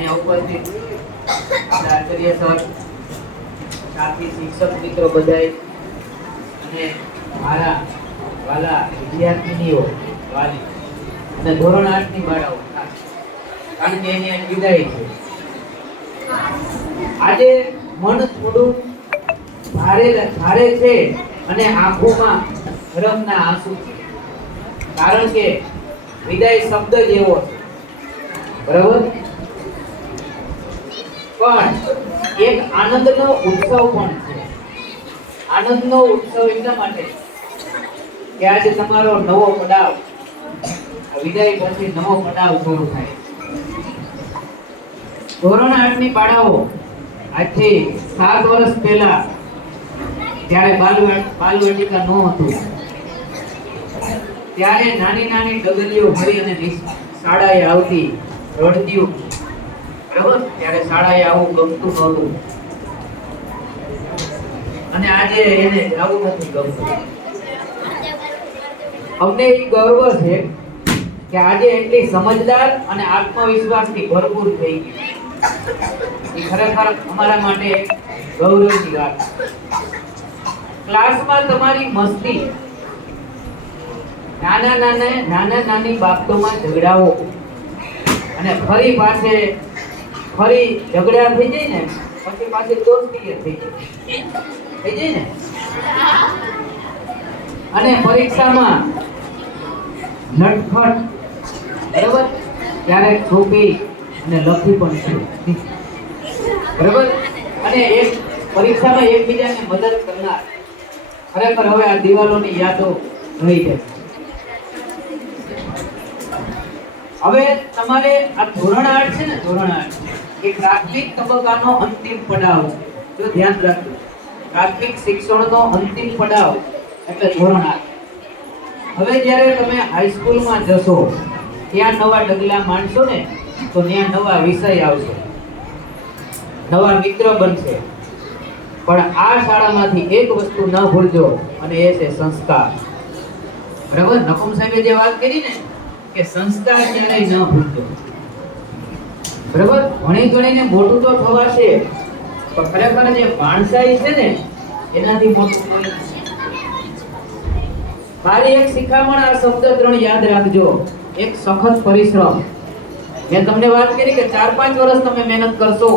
અહીંયા ઉપસ્થિત આચાર્ય સર, સાથી શિક્ષક મિત્રો બધાય અને મારા વાલા વિદ્યાર્થીનીઓ, વાલી અને ધોરણ 8 ની બાળાઓ, કારણ કે એની વિદાય છે. આજે મન થોડું ભારે છે અને આંખોમાં રમના આંસુ છે, કારણ કે વિદાય શબ્દ જ એવો છે, બરાબર? પણ એક આનંદનો ઉત્સવ પણ છે. આનંદનો ઉત્સવ એટલા માટે કે આજે તમારો નવો પડાવ, વિદાય પછી નવો પડાવ શરૂ થાય. ધોરણ 8 ની બાળાઓ આજથી 7 વર્ષ પહેલા જ્યારે બાલવાટિકા ન હતું, ત્યારે નાની નાની ડગલીઓ ભરી અને શાળાએ આવતી, રડતી, બરાબર? ત્યારે શાળાએ આવું ગમતું નહોતું અને આજે એને આવું નથી ગમતું. અમને એ ગર્વ છે કે આજે એટલી સમજદાર અને આત્મવિશ્વાસથી ભરપૂર થઈ ગઈ. એ ખરેખર અમારા માટે ગૌરવની વાત. ક્લાસમાં તમારી મસ્તી, નાની બાબતોમાં ઝઘડાઓ અને ફરી ઝઘડા થઈ જાય ને પછી પાછી દોસ્તી થઈ જાય ને. અને પરીક્ષામાં નટખટ, બરાબર? ક્યારેક છોપી અને લખી પણ છે, બરાબર? અને એક પરીક્ષામાં એકબીજાને મદદ કરનાર. ખરેખર હવે આ દિવાલોની યાદો રહી જાય. હવે તમારે આ ધોરણ 8 છે ને, ધોરણ 8 એ પ્રાથમિક તબક્કાનો અંતિમ પડાવ છે. જો ધ્યાન રાખજો, પ્રાથમિક શિક્ષણનો અંતિમ પડાવ એટલે ધોરણ 8. હવે જ્યારે તમે હાઈસ્કૂલમાં જશો, ત્યાં નવા ડગલા માંડશો ને, તો ત્યાં નવા વિષય આવશે, નવા મિત્ર બનશે. પણ આ શાળામાંથી એક વસ્તુ ન ભૂલજો, અને એ છે સંસ્કાર. બરાબર? નકુમ સાહેબે જે વાત કરી ને કે સંસ્કાર ક્યારેય ન ભૂલજો, બરાબર? ભણી ગણીને મોટું તો થવાશે, પણ ખરેખર જે માણસાઈ છે ને એનાથી મોટું કોઈ નથી. મારી એક શિખામણ, આ શબ્દ 3 યાદ રાખજો. એક સખત પરિશ્રમ. મેં તમને વાત કરી કે 4-5 વર્ષ તમે મહેનત કરશો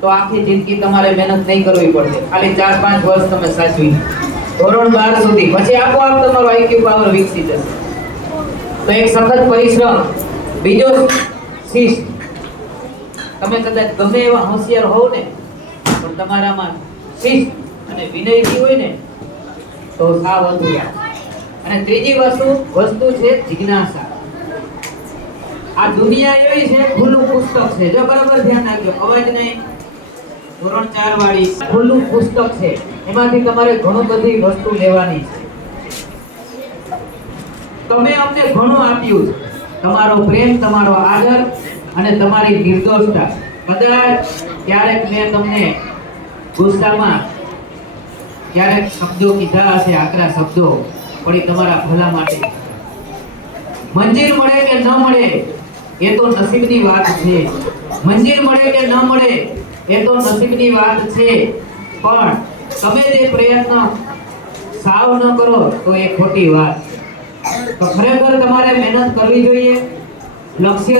તો આખી જિંદગી તમારે મહેનત નહીં કરવી પડશે. ખાલી 4-5 વર્ષ તમે સાચવી, ધોરણ 12 સુધી, પછી આપોઆપ તમારો આઈક્યુ પાવર વિકસી જશે. તો એક સખત પરિશ્રમ. બીજો શિસ્ત. તમે કદાચ ગમે એવા હોશિયાર હોવ ને, પણ તમારામાં શિસ્ત અને વિનયથી હોય ને તો સાવ અધૂરા. અને ત્રીજી વસ્તુ છે જિજ્ઞાસા. આ દુનિયા એવી છે, ખુલ્લું પુસ્તક છે. જો બરાબર ધ્યાન રાખજો, અવાજ નહીં. ધોરણ 4 વાળી ખુલ્લું પુસ્તક છે, એમાંથી તમારે ઘણું બધી વસ્તુ લેવાની છે. તમે અમને ઘણું આપ્યું છે, તમારો પ્રેમ, તમારો આદર અને તમારી નિર્દોષતા. કદાચ ક્યારેક મેં તમને ગુસ્સામાં ક્યારેક શબ્દો કીધા હશે, આકરા શબ્દો, પણ એ તમારા ભલા માટે. મંજિલ મળે કે ન મળે એ તો નસીબની વાત છે. મંજિલ મળે કે ન મળે એ તો નસીબની વાત છે. પણ તમે જે પ્રયત્ન સાવ ન કરો તો એ ખોટી વાત. તો ખરેખર તમારે મહેનત કરવી જોઈએ, લક્ષ્ય